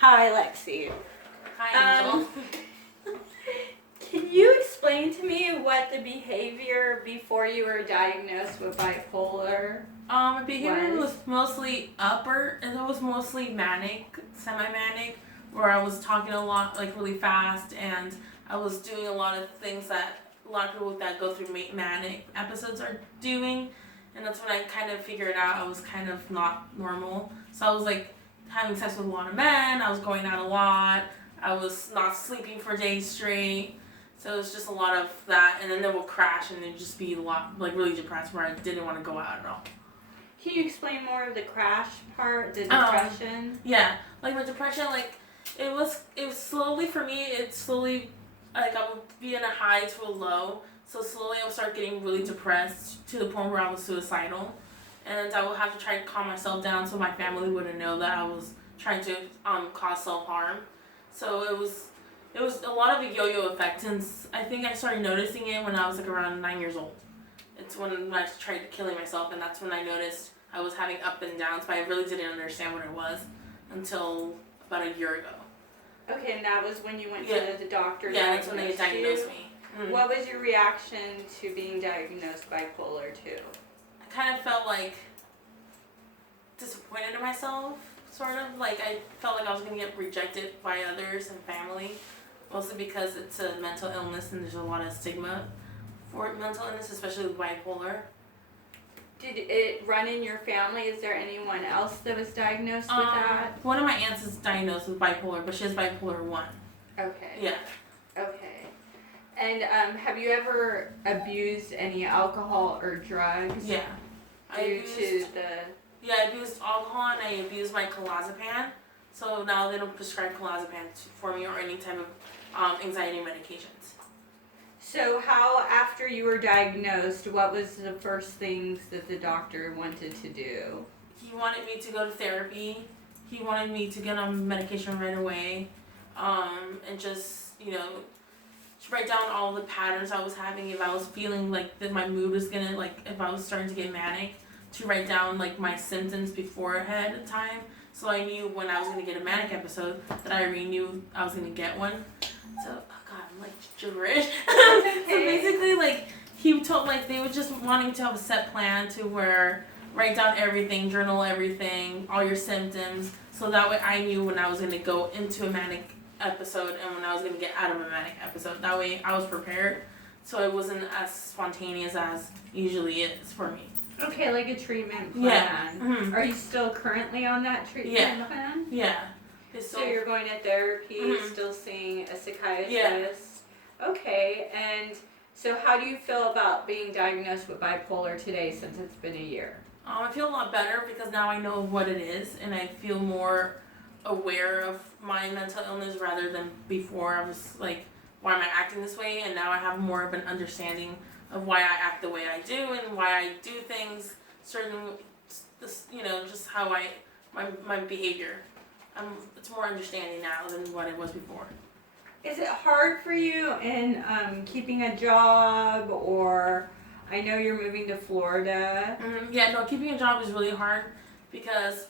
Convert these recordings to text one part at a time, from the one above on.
Hi, Lexi. Hi, Angel. Can you explain to me what the behavior before you were diagnosed with bipolar? Behavior was mostly upper, and it was mostly manic, semi-manic, where I was talking a lot, like really fast, and I was doing a lot of things that a lot of people that go through manic episodes are doing, and that's when I kind of figured out I was kind of not normal. So I was like having sex with a lot of men, I was going out a lot, I was not sleeping for days straight. So it was just a lot of that, and then they will crash and they'd just be a lot, like really depressed where I didn't want to go out at all. Can you explain more of the crash part, the depression? Yeah, like my depression, like it was slowly for me. It slowly, like I would be in a high to a low. So slowly I would start getting really depressed to the point where I was suicidal, and I would have to try to calm myself down so my family wouldn't know that I was trying to cause self harm. So it was a lot of a yo-yo effect, and I think I started noticing it when I was like around 9 years old. It's when I tried killing myself, and that's when I noticed I was having up and downs, but I really didn't understand what it was until about a year ago. Okay, and that was when you went to the doctor. Yeah, that's when they diagnosed me. Mm-hmm. What was your reaction to being diagnosed bipolar 2? I kind of felt like disappointed in myself, sort of. Like I felt like I was going to get rejected by others and family, mostly because it's a mental illness and there's a lot of stigma for mental illness, especially with bipolar. Did it run in your family? Is there anyone else that was diagnosed with that? One of my aunts is diagnosed with bipolar, but she has bipolar 1. Okay. Yeah. Okay. And have you ever abused any alcohol or drugs? Yeah. I abused alcohol and I abused my clozapam. So now they don't prescribe clozapam for me or any type of anxiety medications. So how, after you were diagnosed, what was the first things that the doctor wanted to do? He wanted me to go to therapy. He wanted me to get on medication right away. And just, write down all the patterns I was having. If I was feeling like that my mood was gonna, like, if I was starting to get manic, to write down, like, my symptoms before ahead of time. So I knew when I was gonna get a manic episode that I already knew I was gonna get one. So, I'm like gibberish. Okay. So basically, like, he told, like, they were just wanting to have a set plan to where write down everything, journal everything, all your symptoms, so that way I knew when I was going to go into a manic episode and when I was going to get out of a manic episode. That way I was prepared, so it wasn't as spontaneous as usually is for me. Okay, like a treatment plan. Yeah. Mm-hmm. Are you still currently on that treatment plan? Yeah. So you're going to therapy, still seeing a psychiatrist? Yeah. Okay, and so how do you feel about being diagnosed with bipolar today since it's been a year? I feel a lot better because now I know what it is and I feel more aware of my mental illness rather than before. I was like, why am I acting this way? And now I have more of an understanding of why I act the way I do and why I do things, just how my behavior. It's more understanding now than what it was before. Is it hard for you in keeping a job, or I know you're moving to Florida? Yeah, no, keeping a job is really hard because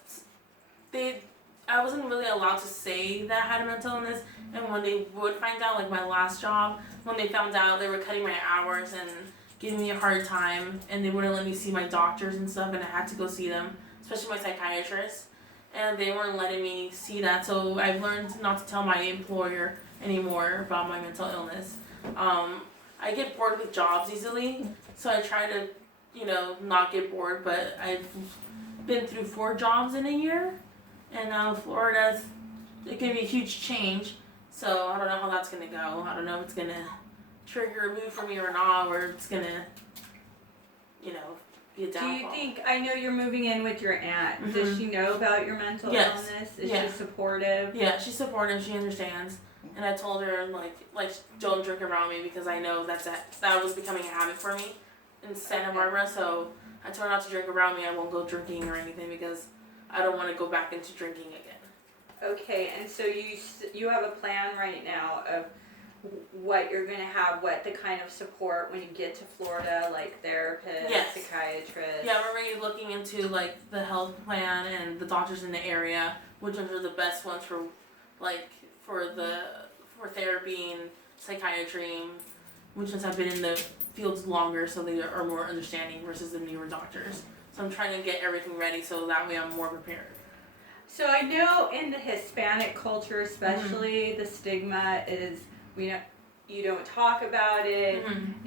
I wasn't really allowed to say that I had a mental illness, and when they would find out, like my last job, when they found out, they were cutting my hours and giving me a hard time, and they wouldn't let me see my doctors and stuff, and I had to go see them, especially my psychiatrist, and they weren't letting me see that, so I've learned not to tell my employer anymore about my mental illness. I get bored with jobs easily, so I try to, not get bored, but I've been through 4 jobs in a year, and now Florida's, it can be a huge change, so I don't know how that's going to go. I don't know if it's going to trigger a move for me or not, or it's going to, be a downfall. Do you think, I know you're moving in with your aunt, does she know about your mental illness? Is she supportive? Yeah, she's supportive, she understands. And I told her, like don't drink around me because I know that was becoming a habit for me in Santa Barbara. So I told her not to drink around me. I won't go drinking or anything because I don't want to go back into drinking again. Okay, and so you have a plan right now of what you're going to have, what the kind of support when you get to Florida, like therapists, psychiatrists. Yeah, we're already looking into like the health plan and the doctors in the area, which ones are the best ones for like for therapy and psychiatry, which since I've been in the fields longer, so they are more understanding versus the newer doctors. So I'm trying to get everything ready so that way I'm more prepared. So I know in the Hispanic culture especially, the stigma is you don't talk about it.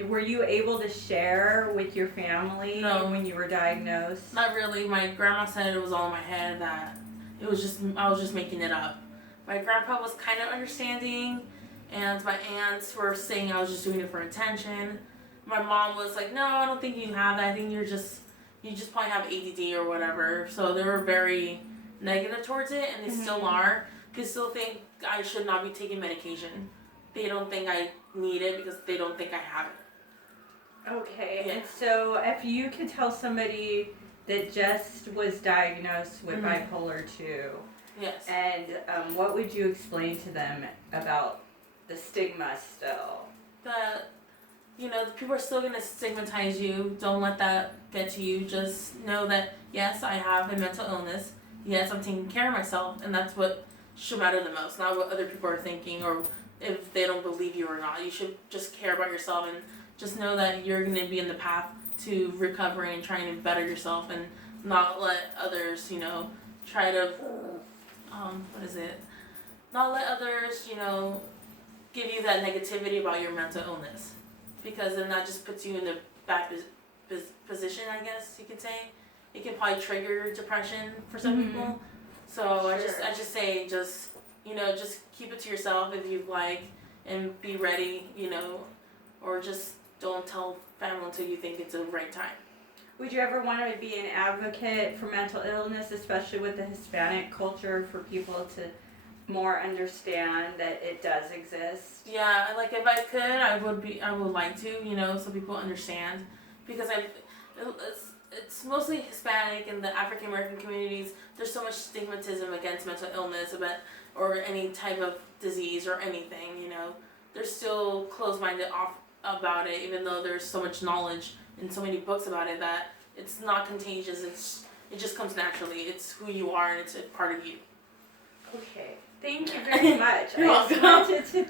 Were you able to share with your family when you were diagnosed? Not really. My grandma said it was all in my head, that I was just making it up. My grandpa was kind of understanding, and my aunts were saying I was just doing it for attention. My mom was like, no, I don't think you have that. I think you just probably have ADD or whatever. So they were very negative towards it, and they still are. They still think I should not be taking medication. They don't think I need it because they don't think I have it. Okay, and so if you could tell somebody that just was diagnosed with bipolar 2, yes, and what would you explain to them about the stigma still? That, people are still going to stigmatize you. Don't let that get to you. Just know that, yes, I have a mental illness. Yes, I'm taking care of myself, and that's what should matter the most, not what other people are thinking or if they don't believe you or not. You should just care about yourself and just know that you're going to be in the path to recovering and trying to better yourself, and not let others, try to, not let others, give you that negativity about your mental illness, because then that just puts you in a bad position, I guess you could say. It can probably trigger depression for some people. So I just say, just keep it to yourself if you'd like, and be ready, or just don't tell family until you think it's the right time. Would you ever want to be an advocate for mental illness, especially with the Hispanic culture, for people to more understand that it does exist? Yeah, like if I could, I would like to, so people understand, because it's mostly Hispanic and the African American communities. There's so much stigmatism against mental illness, or any type of disease or anything. They're still closed-minded off about it, even though there's so much knowledge and so many books about it, that it's not contagious. It just comes naturally. It's who you are, and it's a part of you. Okay. Thank you very much. You're welcome.